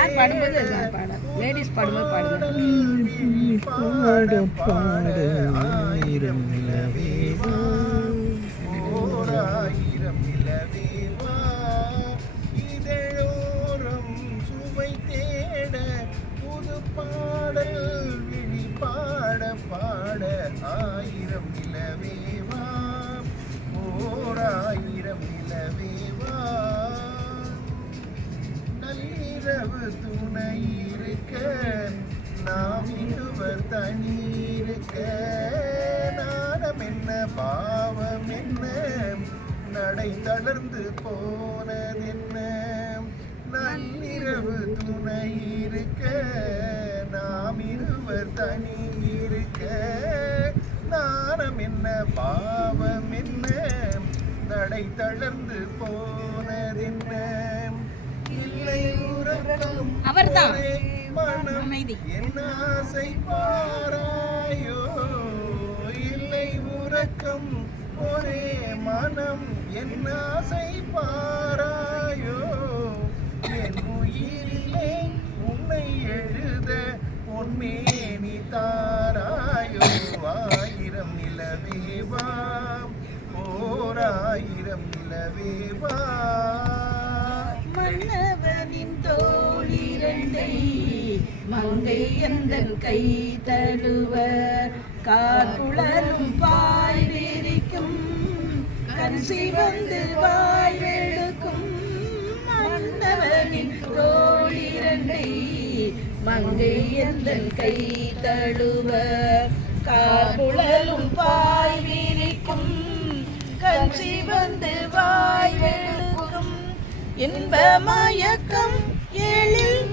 யார் பாடும்போது பாட லேடிஸ் பாடும்போது பாடுங்க. ஆயிரம் நிலவேவா ஓராயிரம் நிலவேவா இதழோரம் சுவை தேட புது பாடல் விழி பாட பாட ஆயிரம் நிலவேவா ஓராயிரம் நிலவேவா நள்ளிரவு துணை இருக்க நாம் இருவர் தனி இருக்க நாணம் என்ன பாவம் என்ன நடை தளர்ந்து போனதென்ன நள்ளிரவு துணை இருக்க நாம் இருவர் தனி இருக்க நாணம் என்ன பாவம் என்ன நடை தளர்ந்து போனதென்ன இல்லை உறக்கம் அவர்தான் மனம் என் ஆசை பாராயோ இல்லை உறக்கம் ஒரே மனம் என் ஆசை பாராயோ என் உயிரிலே உன்னை எழுத பொன்மேனி தாராயோ ஆயிரம் நிலவேவா ஓராயிரம் நிலவேவா மன்னவனின் தோளிரண்டை மங்கை எந்தன் கை தழுவ கார்குழலும் பாய் விரிக்கும் கண் சிவந்து வாய்வெடுக்கும் மன்னவனின் தோளிரண்டை மங்கை எந்தன் கை தழுவ கார்குழலும் பாய் விரிக்கும் கண் சிவந்து வாய்வெடுக்கும் இன்ப மயக்கம் எழில்